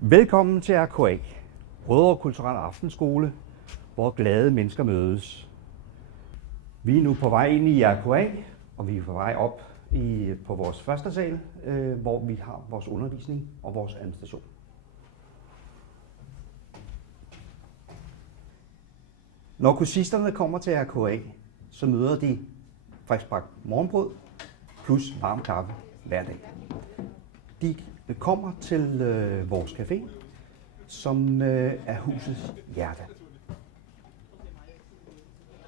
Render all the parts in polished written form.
Velkommen til RKA, Rødovre Kulturelle Aftenskole, hvor glade mennesker mødes. Vi er nu på vej ind i RKA, og vi er på vej op på vores første sal, hvor vi har vores undervisning og vores administration. Når kursisterne kommer til RKA, så møder de friskbagt morgenbrød plus varm kaffe hver dag. De kommer til vores café, som er husets hjerte.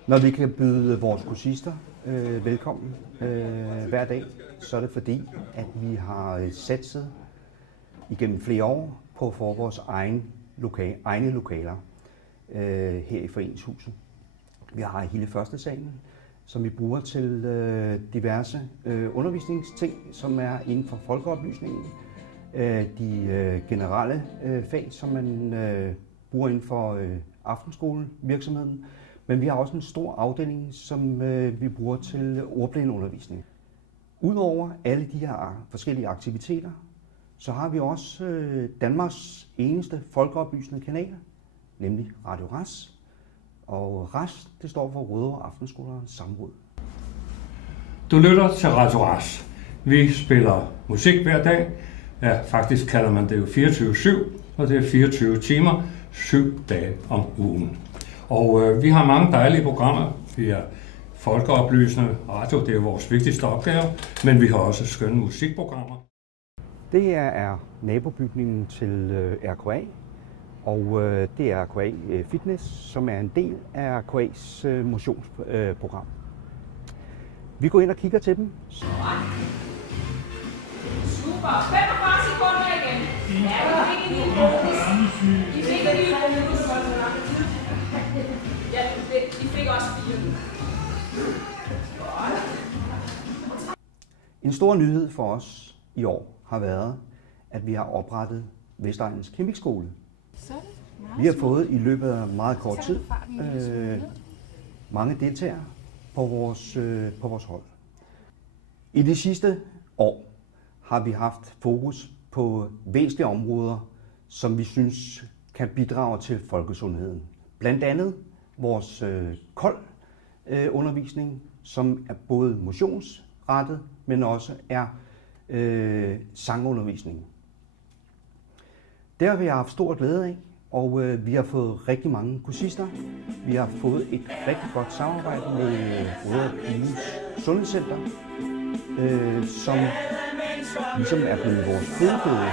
Når vi kan byde vores kursister velkommen hver dag, så er det fordi, at vi har satset igennem flere år på at få vores egne lokaler her i Foreningshuset. Vi har hele første salen, som vi bruger til diverse undervisningsting, som er inden for folkeoplysningen. De generelle fag, som man bruger inden for aftenskolevirksomheden. Men vi har også en stor afdeling, som vi bruger til ordblindeundervisning. Udover alle de her forskellige aktiviteter, så har vi også Danmarks eneste folkeoplysende kanal, nemlig Radio RAS. Og RAS, det står for Rødovre Aftenskolernes Samråd. Du lytter til Radio RAS. Vi spiller musik hver dag. Ja, faktisk kalder man det jo 24/7, og det er 24 timer, 7 dage om ugen. Og vi har mange dejlige programmer. Vi er folkeoplysende radio, det er vores vigtigste opgave, men vi har også skønne musikprogrammer. Det her er nabobygningen til RKA, og det er RKA Fitness, som er en del af RKA's motionsprogram. Vi går ind og kigger til dem. Super. 45 sekunder igen. Ja, vi fik en lille bonus. I fik en lille bonus. Ja, I fik også 4. En stor nyhed for os i år har været, at vi har oprettet Vestegnens Kæmpikskole. Vi har fået i løbet af meget kort tid mange deltagere på vores hold. I de sidste år har vi haft fokus på væsentlige områder, som vi synes kan bidrage til folkesundheden. Blandt andet vores koldundervisning, som er både motionsrettet, men også er sangundervisning. Det har vi haft stor glæde af, og vi har fået rigtig mange kursister. Vi har fået et rigtig godt samarbejde med Rødovre Kommunes Sundhedscenter, som ligesom er blevet vores fødekæde